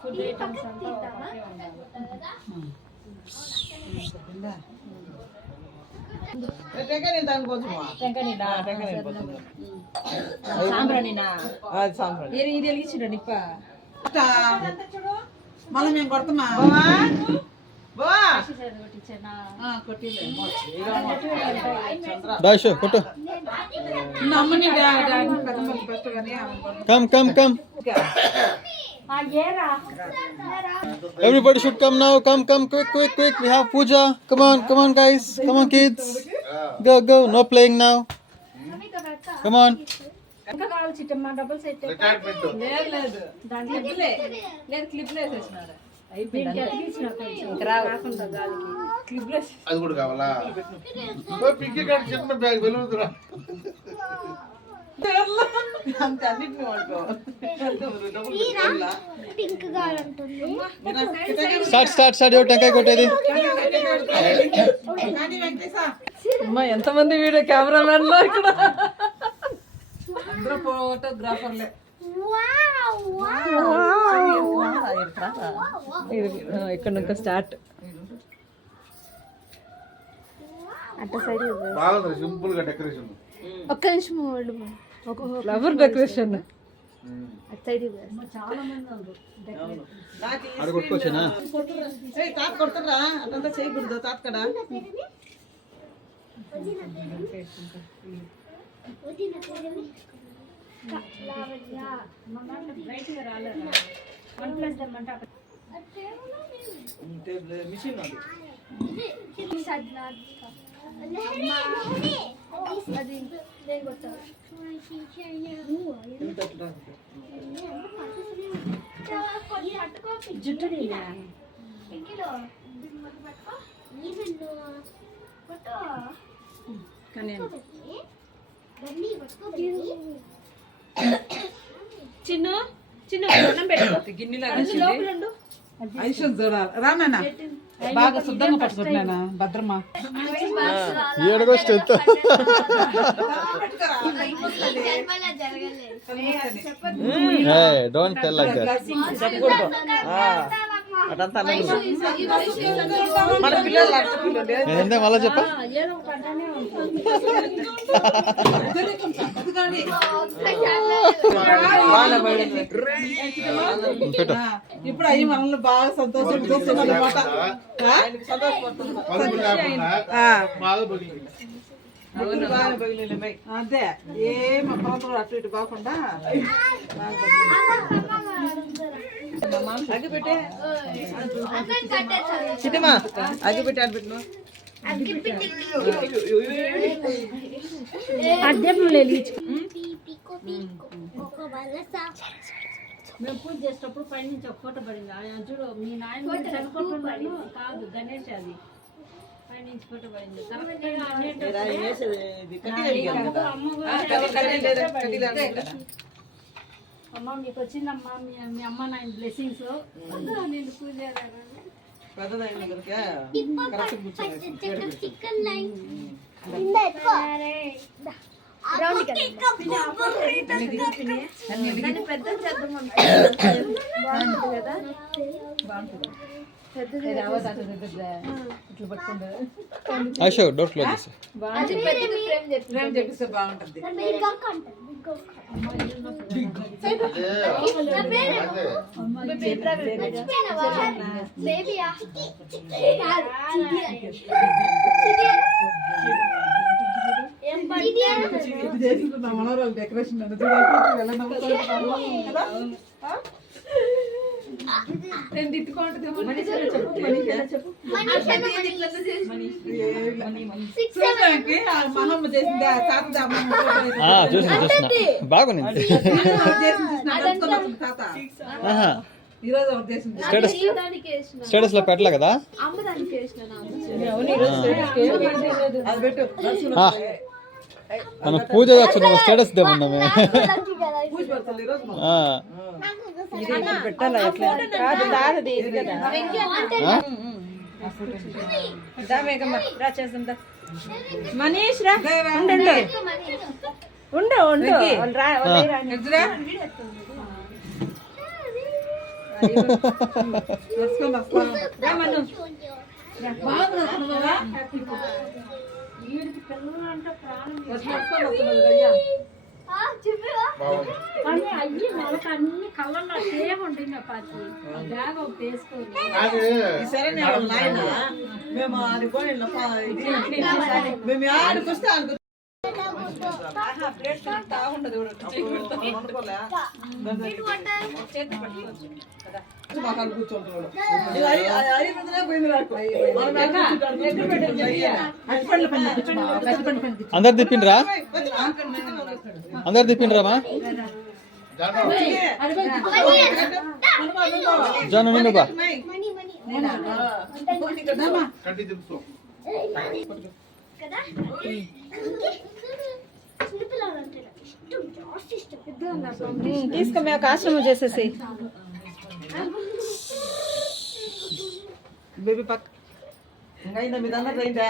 Food items అంతా ఇది వెలిగించండి నిప్ప మళ్ళీ మేము కొడతామా Everybody should come now. Come, quick. We have puja. Come on, guys. Come on, kids. Go. No playing now. Come on. అది కూడా కావాలా చిన్న బ్యాగ్ వెలుగుతురా Start. టెంకాయ కొట్టేది. ఎంతమంది వీడియో కెమెరామెన్ లో ఇక్కడ ఫోటోగ్రాఫర్లే ఇక్కడ నుంచి స్టార్ట్ బాగుంది సింపుల్ గా డెకరేషన్. ఒక్క నిమిషం ఫ్లవర్ డెకరేషన్ కొట్టుకోవచ్చునా తాత కొడతారా అదంతా చేయకూడదు తాత కడ మిషన్ ఐశ్వర్య చూడాలి రానా బాగా శుద్ధంగా పట్టుకుంటున్నా భద్రమా డోంట్ టెల్ లైక్ దట్. అదంతా మన పిల్లలు మళ్ళా చెప్ప ఇప్పుడు అయ్యి మనల్ని బాగా సంతోషపడుతుంది. అదే ఏం అప్పుడు అటు ఇటు కాకుండా అగ్గిపెట్టే చిన్నమా అగ్గిపెట్టి అనిపెట్టిన మేము పూజ చేసేటప్పుడు పై నుంచి ఒక ఫోటో పడింది. చూడు మీ నాయన చనిపోతున్నాడు కాదు గణేష్, అది పై నుంచి ఫోటో పడింది. అమ్మ మీకు వచ్చిందమ్మా మీ అమ్మ నాయన బ్లెస్సింగ్స్. నేను పూజ పెద్ద చేద్దాం కదా చెప్పిస్తే బాగుంటుంది. మనోరాలు డెకరేషన్ నేను తిట్టుకుంటుంది మహమ్మ చేసిందా చూసిన బాగుంది. ఈరోజు ఒకటి చేసింది స్టేటస్ లో పెట్టలే కదా. అది పెట్టు మన పూజ వచ్చిన స్టేటస్ దేమన్నామే పూజ పెడుతుంది ఈరోజు పెట్టాలా ఎట్లా కాదు దాదది ఇది కదా దా వేగమ్మ రా చేద్దాం దా మనీష్ రా ఉండండి ఉండు ఉండు ఎదురా? వస్తాం, వస్తాం. బాగా వస్తున్నావా? వీడికి పిల్లలు అంటే ప్రాణం. వస్తాం, వస్తున్నాం, అయ్యా. కానీ అయ్యి మనకు అన్ని కళ్ళల్లో సేమ్ ఉంటుంది పాచి బ్యాగ్ ఒకటి వేసుకోండి. సరే నాయన మేము ఆడుకొని మేము ఆడుకొస్తే ఆడుకో ప్లేట్ ఉండదు కూర్చుంటున్నాడు అందరు తిప్పిండ్రా అందరు తిప్పిండ్రామా జాను నిన్ను బా కట్టి తిప్పుకో తీసుకో మేము ఆశ్రమం చేసేసి బేబీ పక్క ఇంకా మీద అన్నది అయిందా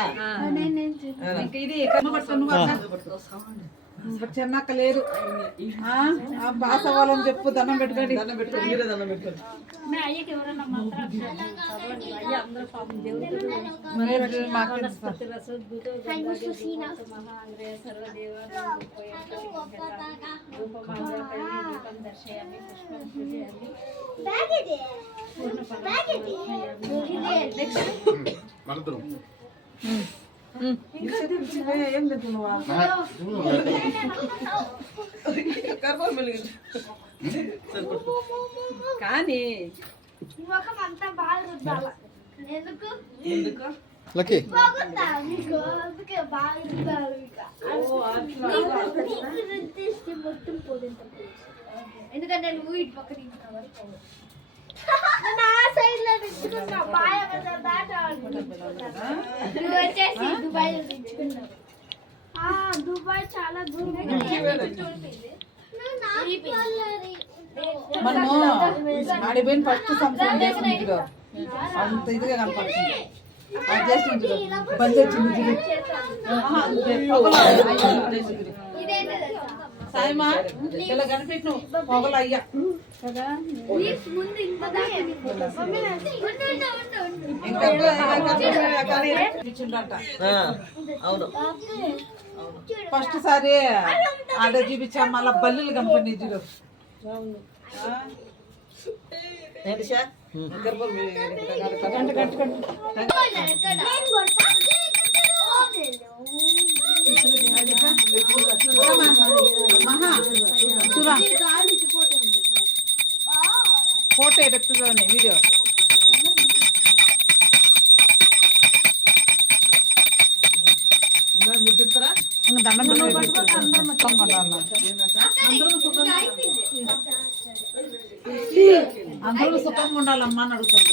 ఇది చిన్నక్క లేదు పాస్ అవ్వాలని చెప్పు దండం పెట్టుకోండి దండం పెట్టుకోండి మీరే దండం పెట్టుకోండి అయ్యకి ఎవరన్నా మంత్రాలు చదవండి. అయ్య అందరూ పాపం దేవుడు మహాంగ్రయ సర్వదేవ దర్శయామి పుష్పం పూజయామి మనతరం ఏం తింటున్నావా కర్పూరం వెలిగించు కానీ లక్కీ ఎందుకంటే నువ్వు ఇటు పక్క నా సైడ్ లో తెచ్చుకున్నా బాయ్ వచ్చేసి దుబాయ్ లో తెచ్చుకున్నావు దుబాయ్ చాలా దూరం మనము ఆడిపోయిన ఫస్ట్ సంవత్సరం చేసింది ఇదిగో అంత ఇదిగా కనపడుతుంది అది చేసింది బంద్ వచ్చింది సాయమా ఇలా కనిపెట్టు పొగలు అయ్యా ముందు ఇంత ఇచ్చిండంట అవును ఫస్ట్ సారి ఆడ చూపించా మళ్ళా బల్లీలు కనపడి చూడు ఏంటి సార్ కర్పూరం మహా చూరా ఫోటో ఎడుతుందని వీడియో దండం అందరూ సుఖంగా ఉండాలమ్మా అని అడుగుతుంది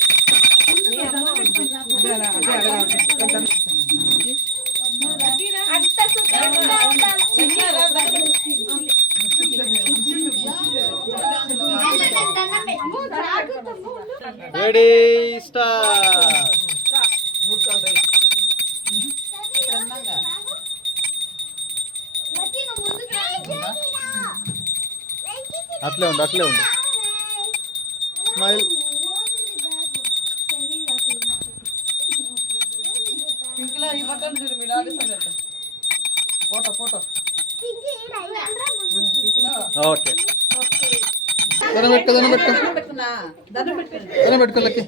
రెడీ స్టార్ట్ అట్లే ఉండు అట్లే ఉండు స్మైల్ ఇంట్లో ఈ పక్కన చూడు మీరు ఆడిస్తున్నారు ఫోటో ఫోటో ఓకే దండం పెట్టుకో దండం పెట్టుకో దండం పెట్టుకోండి దండం పెట్టుకో లక్కీ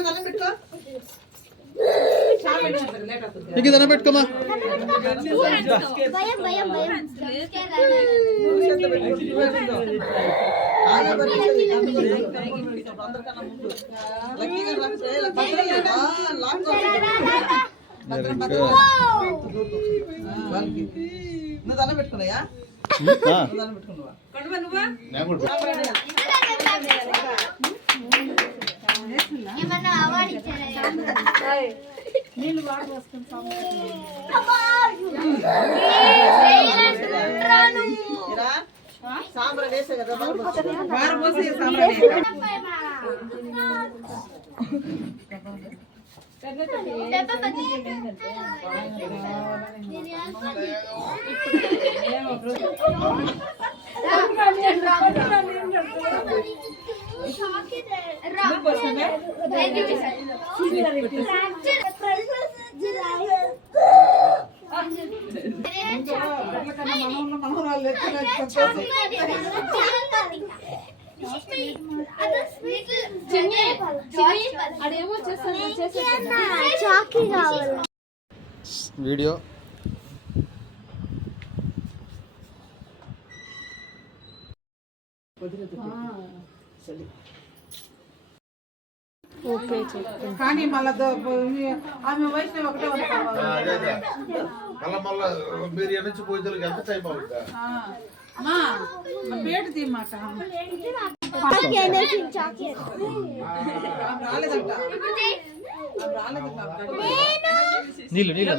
దండం పెట్టుకో ఇంక దండం పెట్టుకోమా భయం భయం భయం అందరికన్నా ముందు లక్కీగా నువ్వు దండం పెట్టుకున్నాయా దండం పెట్టుకున్నావా ఏమన్నా అవార్డు ఇచ్చారా నీళ్ళు బాగా వస్తుంది సాంబ్రాన్ వేసే కదా వారం పోసి సాంబ్రాణి మనోరాలు లెక్క వీడియో కానీ మళ్ళా ఆమె వయసు ఒకటే ఉంటారు. మళ్ళా మీరు ఎన్నించి పోయి ఎంత టైం అవుతుందా? మా పేట తీయమాట రాలేదంట నీళ్ళు నీళ్ళు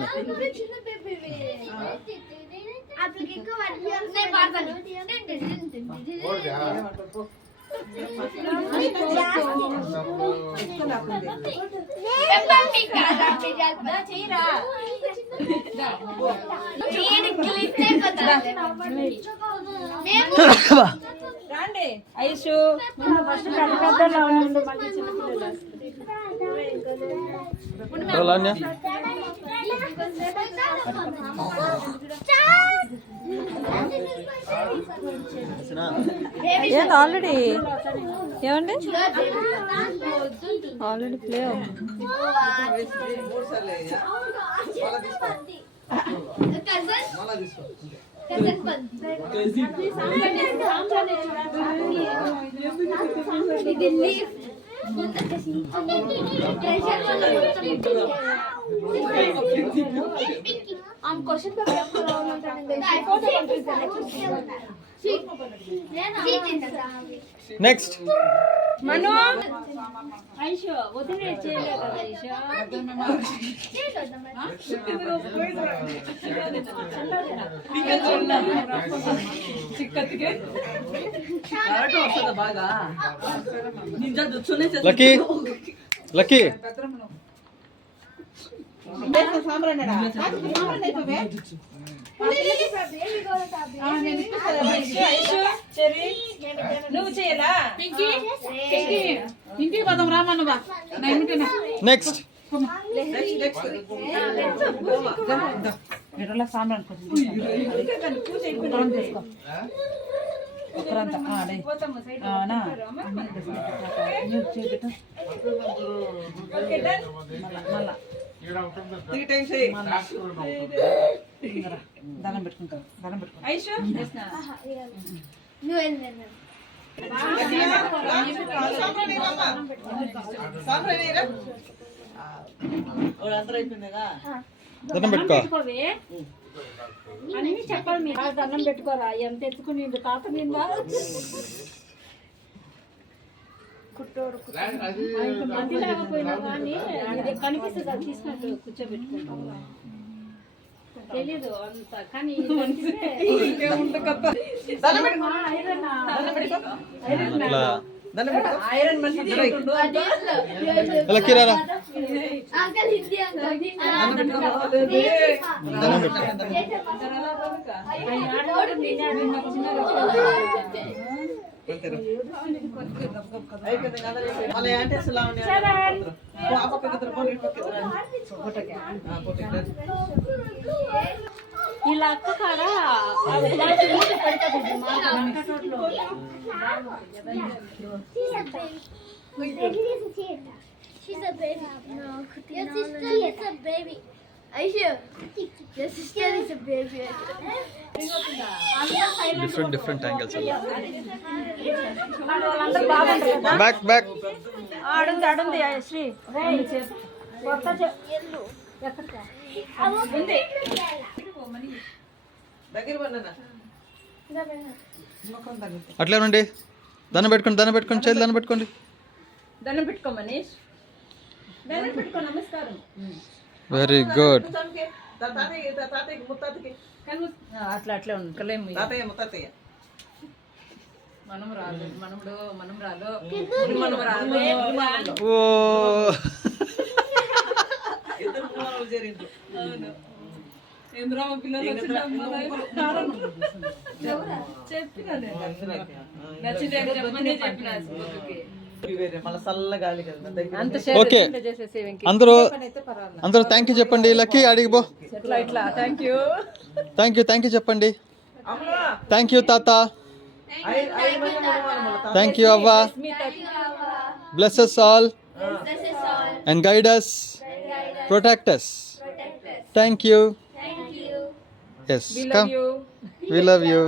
రండి ఐషు ఫస్ట్ పెద్దలా ఉండండి మళ్ళీ చిన్నపిల్లలు లాన్యా ఏంది ఆల్రెడీ ఏమండి ఆల్రెడీ ప్లే క్వశ్చన్ నెక్స్ట్ మను ఐషు వదిలే చేయలే కదా ఐషు బాగా నిజా దుచ్చునే లక్కీ లక్కీ నువ్వు చేయలా ఇంటికి పదం రామన్నవా నెక్స్ట్ సాంబ్రాన్ ఒకరంతా మళ్ళా 3 times దండం పెట్టుకుంటాం దండం పెట్టుకుంటాం ఐషు అందరూ అయిపోయిందిగా దండం పెట్టుకో పెట్టుకోవే అన్ని చెప్పాలి మీరు దండం పెట్టుకోరా ఎంత ఎత్తుకుని తాత నిందా అది లేకపోయినా కానీ ఇది కనిపిస్తుంది అది తీసుకున్నట్టు కూర్చోబెట్టుకుంటాం తెలీదు అంత కానీ ఇది కనిపిస్తే ఐరన్ మనిషి లక్కీ రారా అంకల్ హిందీ దండం పెట్టుకో మళ్ళీ అంటే అసలు ఇలా అక్క కాడ She's a baby. No, your sister is a baby. Aisha, your sister is a baby. Different angles back back అడుంది అడుంది శ్రీ కొత్త ఉంది దగ్గర పడినా అట్లే ఉండండి దండం పెట్టుకోండి చేతులు దండం పెట్టుకోండి దండం పెట్టుకో మనీష్ దండం పెట్టుకో నమస్కారం వెరీ గుడ్ తాతయ్యకి ముత్తాతకి అట్లా అట్లే ఉంది కలేము తాతయ్య ముత్తాతయ్య మనం రాదు మనముడు మనం రాదు ఓ ఇంద్రా పిల్లలు చెప్పినా మళ్ళీ చల్లగాలి కదా దగ్గర అంత ఓకే అందరూ అందరూ థ్యాంక్ యూ చెప్పండి లక్కీ అడిగిపో ఇట్లా థ్యాంక్ యూ థ్యాంక్ యూ చెప్పండి థ్యాంక్ యూ తాత థ్యాంక్ యూ అవ్వ bless us all and guide us protect us thank you yes come we love you